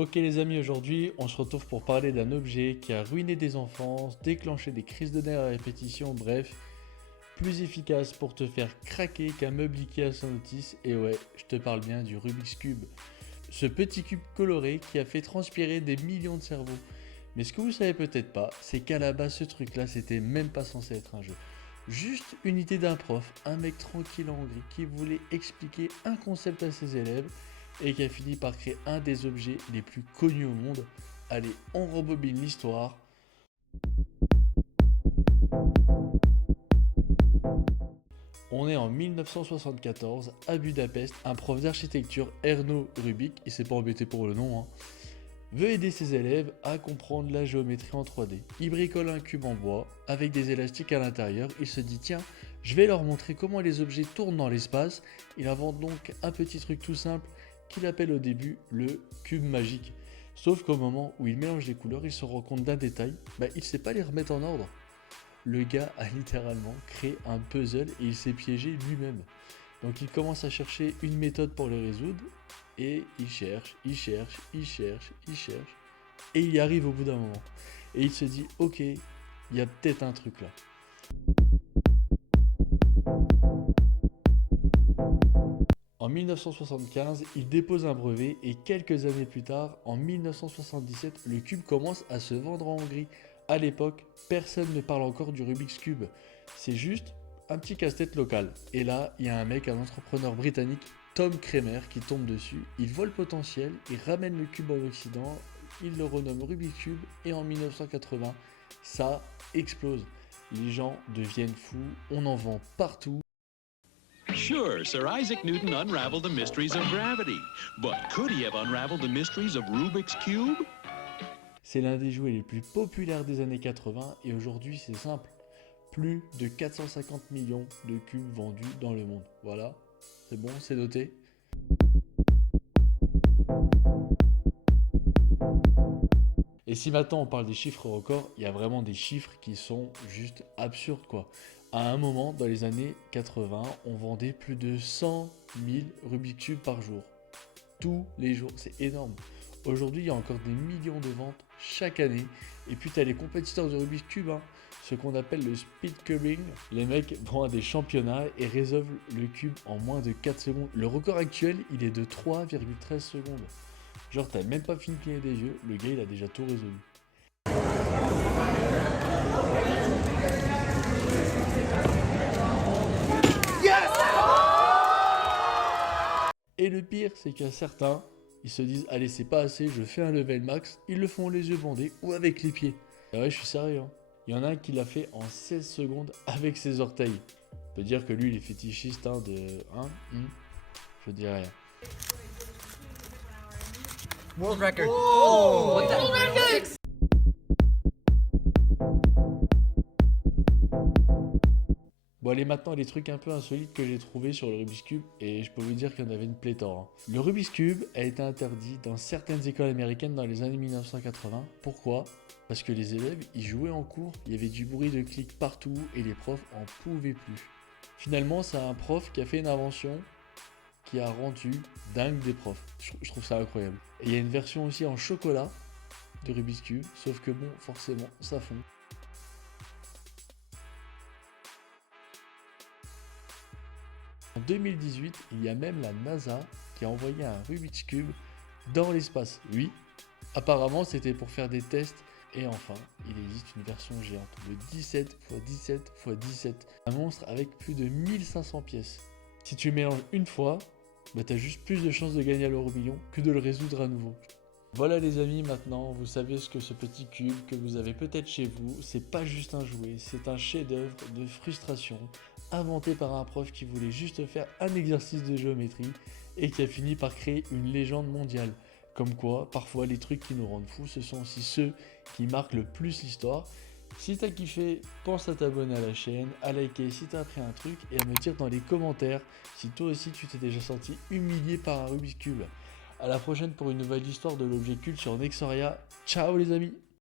Ok les amis, aujourd'hui on se retrouve pour parler d'un objet qui a ruiné des enfances, déclenché des crises de nerfs à répétition, bref, plus efficace pour te faire craquer qu'un meuble Ikea à son notice, et ouais, je te parle bien du Rubik's Cube. Ce petit cube coloré qui a fait transpirer des millions de cerveaux. Mais ce que vous savez peut-être pas, c'est qu'à la base ce truc là c'était même pas censé être un jeu. Juste une idée d'un prof, un mec tranquille en gris qui voulait expliquer un concept à ses élèves et qui a fini par créer un des objets les plus connus au monde. Allez, on rembobine l'histoire. On est en 1974 à Budapest, un prof d'architecture, Erno Rubik, il s'est pas embêté pour le nom, veut aider ses élèves à comprendre la géométrie en 3D. Il bricole un cube en bois avec des élastiques à l'intérieur. Il se dit tiens, je vais leur montrer comment les objets tournent dans l'espace. Il invente donc un petit truc tout simple qu'il appelle au début le cube magique. Sauf qu'au moment où il mélange les couleurs, il se rend compte d'un détail, il ne sait pas les remettre en ordre. Le gars a littéralement créé un puzzle et il s'est piégé lui-même. Donc il commence à chercher une méthode pour le résoudre et il cherche, et il y arrive au bout d'un moment. Et il se dit ok, il y a peut-être un truc là. En 1975, il dépose un brevet et quelques années plus tard, en 1977, le cube commence à se vendre en Hongrie. À l'époque, personne ne parle encore du Rubik's Cube. C'est juste un petit casse-tête local. Et là, il y a un mec, un entrepreneur britannique, Tom Kremer, qui tombe dessus. Il voit le potentiel, il ramène le cube en Occident, il le renomme Rubik's Cube et en 1980, ça explose. Les gens deviennent fous, on en vend partout. Sure, Sir Isaac Newton unraveled the mysteries of gravity, but could he have unraveled the mysteries of Rubik's Cube? C'est l'un des jouets les plus populaires des années 80 et aujourd'hui c'est simple. Plus de 450 millions de cubes vendus dans le monde. Voilà, c'est bon, c'est noté. Et si maintenant on parle des chiffres records, il y a vraiment des chiffres qui sont juste absurdes quoi. À un moment, dans les années 80, on vendait plus de 100 000 Rubik's Cube par jour. Tous les jours, c'est énorme. Aujourd'hui, il y a encore des millions de ventes chaque année. Et puis, tu as les compétiteurs de Rubik's Cube, ce qu'on appelle le speed cubing. Les mecs vont à des championnats et résolvent le cube en moins de 4 secondes. Le record actuel, il est de 3,13 secondes. Genre, t'as même pas fini de cligner des yeux, le gars, il a déjà tout résolu. Et le pire, c'est qu'il y a certains, ils se disent allez c'est pas assez, je fais un level max, ils le font les yeux bandés ou avec les pieds. Et ouais je suis sérieux, Il y en a un qui l'a fait en 16 secondes avec ses orteils. On peut dire que lui il est fétichiste je dirais rien. World record. Oh, what the? Bon allez maintenant les trucs un peu insolites que j'ai trouvés sur le Rubik's Cube et je peux vous dire qu'il y en avait une pléthore. Le Rubik's Cube a été interdit dans certaines écoles américaines dans les années 1980. Pourquoi? Parce que les élèves y jouaient en cours, il y avait du bruit de clics partout et les profs en pouvaient plus. Finalement c'est un prof qui a fait une invention qui a rendu dingue des profs. Je trouve ça incroyable. Et il y a une version aussi en chocolat de Rubik's Cube, sauf que bon forcément ça fond. En 2018, il y a même la NASA qui a envoyé un Rubik's Cube dans l'espace. Oui, apparemment c'était pour faire des tests. Et enfin, il existe une version géante de 17 x 17 x 17. Un monstre avec plus de 1500 pièces. Si tu mélanges une fois, t'as juste plus de chances de gagner à l'euro million que de le résoudre à nouveau. Voilà les amis, maintenant vous savez ce que ce petit cube que vous avez peut-être chez vous, c'est pas juste un jouet, c'est un chef-d'œuvre de frustration inventé par un prof qui voulait juste faire un exercice de géométrie et qui a fini par créer une légende mondiale. Comme quoi, parfois les trucs qui nous rendent fous, ce sont aussi ceux qui marquent le plus l'histoire. Si t'as kiffé, pense à t'abonner à la chaîne, à liker si t'as appris un truc et à me dire dans les commentaires si toi aussi tu t'es déjà senti humilié par un Rubik's Cube. A la prochaine pour une nouvelle histoire de l'objet culte sur Nexoria. Ciao les amis!